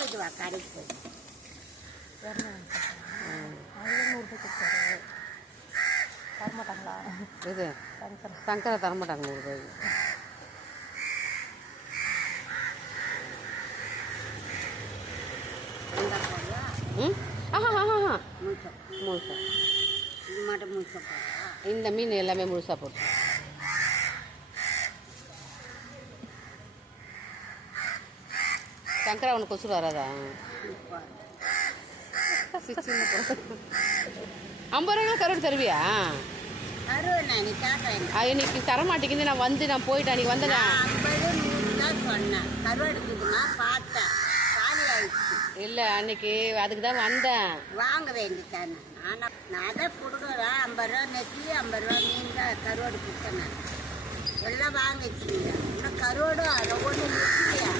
போயிட்டு வா கடைக்கு போய் தரமாட்டாங்களா? இது சங்கரை தரமாட்டாங்க 100 ரூபாய்க்கு. ம் முழுசா இது மட்டும் முழுசா போடுறா. இந்த மீன் எல்லாமே முழுசாக போட்டு. சங்கரா உனக்கு கொசு வராதா? 50 ரூபா கருவாடு தருவியா? இன்னைக்கு தரமாட்டேங்குது. நான் போயிட்டேன். அன்னைக்கு வந்தேன். 50 100 தான் சொன்னேன். கருவாடுக்குதுமா பார்த்தேன், காலி ஆயிடுச்சு. இல்லை அன்னைக்கு அதுக்கு தான் வந்தேன். வாங்க வேண்டித்தானே. நான் தான் கொடுக்குறேன். 50 ரூபா நெத்தி, 50 ரூபா மீன் தான் கருவாடு கொடுத்தேன். எல்லாம் வாங்கிச்சிங்க. இன்னும் கருவாடும் அதை ஒன்றும் நிற்கலையா?